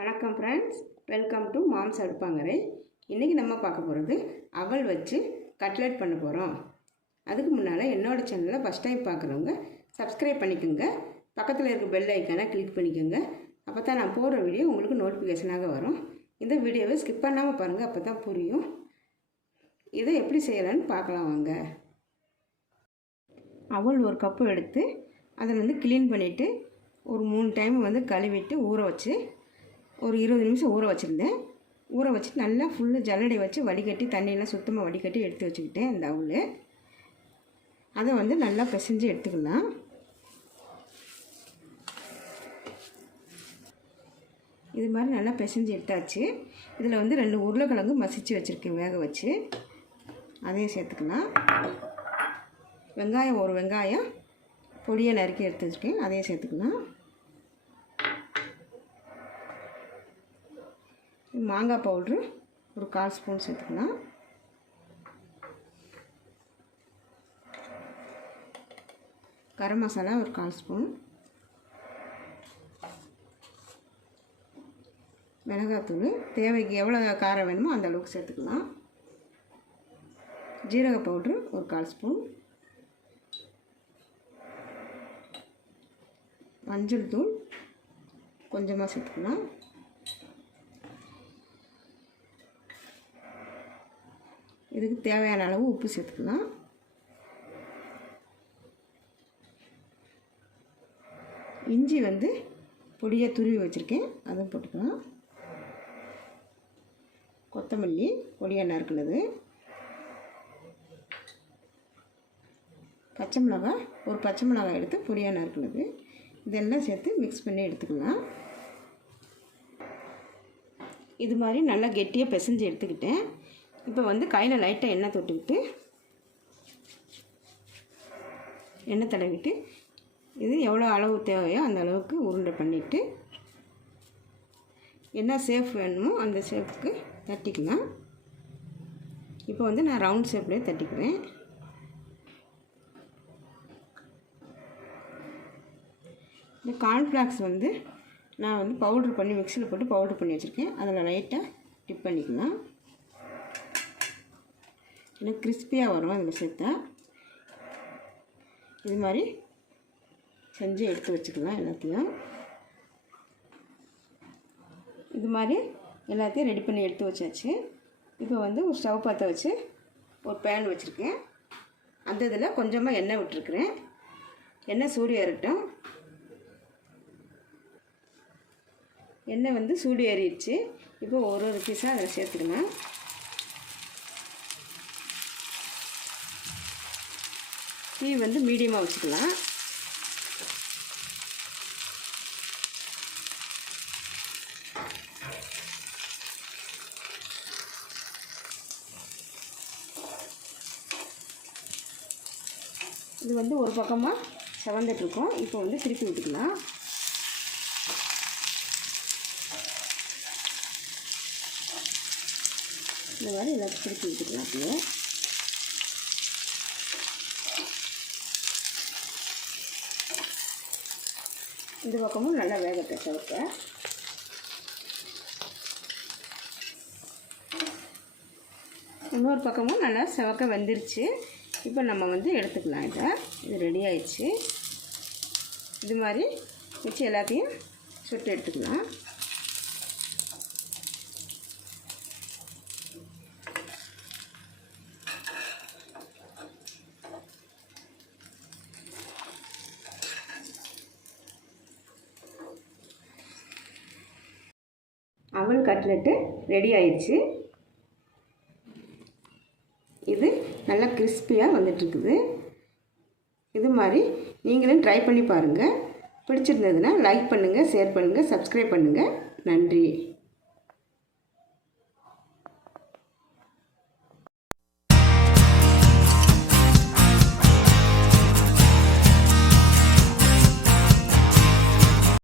வணக்கம் friends, welcome to moms அடுப்பாங்கரை. இன்றைக்கி நம்ம பார்க்க போகிறது அவல் வச்சு கட்லெட் பண்ண போகிறோம். அதுக்கு முன்னால் என்னோடய சேனலை ஃபஸ்ட் டைம் பார்க்குறவங்க சப்ஸ்கிரைப் பண்ணிக்கோங்க. பக்கத்தில் இருக்க பெல் ஐக்கானை கிளிக் பண்ணிக்கோங்க. அப்போ தான் நான் போடுற வீடியோ உங்களுக்கு நோட்டிஃபிகேஷனாக வரும். இந்த வீடியோவை ஸ்கிப் பண்ணாமல் பாருங்கள், அப்போ தான் புரியும். இதை எப்படி செய்யலான்னு பார்க்கலாம் வாங்க. அவல் ஒரு கப்பு எடுத்து அதை க்ளீன் பண்ணிவிட்டு ஒரு 3 டைம் கழுவிட்டு ஊற வச்சு ஒரு 20 நிமிஷம் ஊற வச்சுருந்தேன். ஊற வச்சு நல்லா ஃபுல்லாக ஜல்லடை வச்சு வடிகட்டி தண்ணியெல்லாம் சுத்தமாக வடிகட்டி எடுத்து வச்சுக்கிட்டேன். அந்த அவல் அதை நல்லா பிசைஞ்சு எடுத்துக்கலாம். இது மாதிரி நல்லா பிசைஞ்சு எடுத்தாச்சு. இதில் 2 உருளைக்கிழங்கு மசிச்சு வச்சுருக்கேன் வேக வச்சு, அதையும் சேர்த்துக்கலாம். வெங்காயம், ஒரு வெங்காயம் பொடியை நறுக்கி எடுத்து வச்சுருக்கேன், அதையும் சேர்த்துக்கலாம். மாங்காய் பவுட்ரு ஒரு 1/4 ஸ்பூன் சேர்த்துக்கலாம். கரம் மசாலா ஒரு 1/4 ஸ்பூன். மிளகாத்தூள் தேவைக்கு எவ்வளோ காரம் வேணுமோ அந்த அளவுக்கு சேர்த்துக்கலாம். ஜீரக பவுட்ரு ஒரு 1/4 ஸ்பூன். மஞ்சள் தூள் கொஞ்சமாக சேர்த்துக்கலாம். இதுக்கு தேவையான அளவு உப்பு சேர்த்துக்கலாம். இஞ்சி பொடியாக துருவி வச்சுருக்கேன், அதுவும் போட்டுக்கலாம். கொத்தமல்லி பொடியாக நறுக்குனது. பச்சை மிளகாய், ஒரு பச்சை மிளகாய் எடுத்து பொடியாக நறுக்குனது. இதெல்லாம் சேர்த்து மிக்ஸ் பண்ணி எடுத்துக்கலாம். இது மாதிரி நல்லா கெட்டியாக பிசைஞ்சு எடுத்துக்கிட்டேன். இப்போ கையில் லைட்டாக எண்ணெய் தொட்டுக்கிட்டு எண்ணெய் தடவிட்டு இது எவ்வளோ அளவு தேவையோ அந்த அளவுக்கு உருண்டை பண்ணிவிட்டு என்ன ஷேப் வேணுமோ அந்த ஷேப்புக்கு தட்டிக்கலாம். இப்போ நான் ரவுண்ட் ஷேப்லேயே தட்டிக்குவேன். இந்த கார்ன்ஃப்ளாக்ஸ் நான் பவுட்ரு பண்ணி மிக்சியில் போட்டு பவுட்ரு பண்ணி வச்சுருக்கேன். அதில் லைட்டாக டிப் பண்ணிக்கலாம். இன்னும் கிறிஸ்பியாக வரும் அதில் சேர்த்தா. இது மாதிரி செஞ்சு எடுத்து வச்சுக்கலாம். எல்லாத்தையும் இது மாதிரி எல்லாத்தையும் ரெடி பண்ணி எடுத்து வச்சாச்சு. இப்போ ஒரு ஸ்டவ் பற்ற வச்சு ஒரு பேன் வச்சுருக்கேன். அந்த இதில் கொஞ்சமாக எண்ணெய் விட்டுருக்குறேன். எண்ணெய் சூடு ஏறட்டும். எண்ணெய் சூடு ஏறிடுச்சு. இப்போ ஒரு பீஸாக அதில் சேர்த்துடுங்க. தீ மீடியமாக வச்சுக்கலாம். இது ஒரு பக்கமாக செவந்துட்டுருக்கோம். இப்போ திருப்பி விட்டுக்கலாம். இந்த மாதிரி எல்லாத்தையும் திருப்பி விட்டுக்கலாம். அப்படியே இந்த பக்கமும் நல்லா வேகத்தை செவக்க. இன்னொரு பக்கமும் நல்லா செவக்க வெந்துருச்சு. இப்போ நம்ம எடுத்துக்கலாம். இது ரெடி ஆயிடுச்சு. இது மாதிரி வச்சு எல்லாத்தையும் சுட்டு எடுத்துக்கலாம். அவல் கட்லெட்டு ரெடி ஆயிடுச்சு. இது நல்லா கிறிஸ்பியாக வந்துட்டுருக்குது. இது மாதிரி நீங்களும் ட்ரை பண்ணி பாருங்கள். பிடிச்சிருந்ததுன்னா லைக் பண்ணுங்கள், ஷேர் பண்ணுங்கள், சப்ஸ்கிரைப் பண்ணுங்கள். நன்றி.